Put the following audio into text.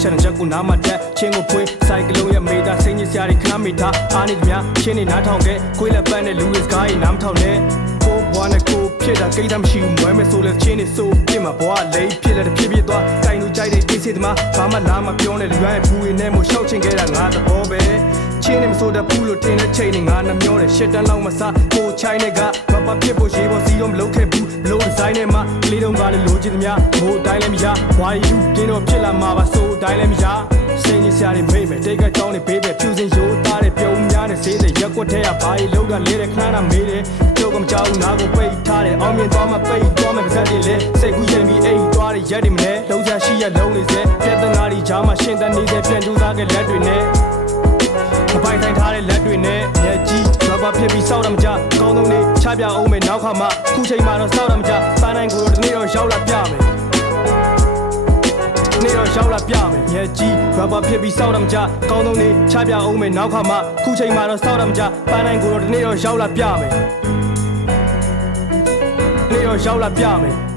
ရှာတဲ့ချက်ကိုနားမှာတက်ချင်းကိုဖွင့်ဆိုင်ကလုံးရဲ့မေတာစိတ်ညစ်စရာတွေခဏမိထားအားနေသမျှချင်းနေနားထောင်ခဲ့ခွေးလက်ပန်းနဲ့လူတွေစကားတွေနားမထောင်နဲ့ကိုဘွားနဲ့ကိုဖြစ်တာကိစ္စမရှိဘူးမွဲမဲ့ဆိုလဲချင်းနေဆိုပြစ်မှာဘွားလိမ့်ဖြစ်တဲ့ဖြစ်ဖြစ်သွားတိုင်လူကြိုက်တဲ့ကိစ္စတွေမှာဘာမှလာမပြောနဲ့လူရရဲ့ဘူးတွေနဲ့မို့ရှောက်ချင်ခဲ့တာငါသဘောပဲချင်းနေမဆိုတဲ့ဘူးလို့တင်တဲ့ချိန်နဲ့ငါနှမျောတယ်ရှစ်တန်းလောက်မစားကိုချိုင်းနဲ့ကဘာဘာဖြစ်ဖို့ရေးဖို့စီတော့မလုပ်ခဲ့ဘူးဘလို့ဒီဇိုင်းနဲ့မှကလေးတုံးကလည်းလိုချင်သမျှမို့အတိုင်းလည်းမရဝါရီယူကင်းတော့ဖြစ်လာမှာပါဆိုအတိုင်းလည်းမရစိတ်ညစ်စရာတွေမိမ့်မယ်တိတ်ကကြောင်းနေဘေးပဲဖြူစင်ရိုးသားတဲ့ပြုံးများနဲ့ဈေးတဲ့ရက်ကွက်ထဲကဘာကြီးလုံးကလေးတဲ့ခဏနာမေးတယ်ကျုပ်ကမကြောက်ဘူးနားကိုပိတ်ထားတယ်အောင်မြင်သွားမှပိတ်သွားမှပါဇက်တွေလေစိတ်ကူးရင်ပြီးအိမ်သွားတဲ့ရက်တွေမလဲလုံးစားရှိရလုံးနေစေပြဿနာတွေကြားမှာရှင်းတဲ့နေစေပြန်ကြိုးစားခဲ့လက်တွေနဲ့မပိုင်ဆိုင်ထားတဲ့လက်တွေနဲ့မျက်ကြီးရပါဖြစ်ပြီးစောက်ရမကြကောင်းဆုံးနေချပြအောင်မယ်နောက်ခါမှခုချိန်မှာတော့စောက်ရမကြပန်းတိုင်းကိုဒီနေ့တော့ရောက်လာပြမယ်နေတော့ရောက်လာပြမယ်မျက်ကြီးရပါဖြစ်ပြီးစောက်ရမကြကောင်းဆုံးနေချပြအောင်မယ်နောက်ခါမှခုချိန်မှာတော့စောက်ရမကြပန်းတိုင်းကိုဒီနေ့တော့ရောက်လာပြမယ်နေတော့ရောက်လာပြမယ်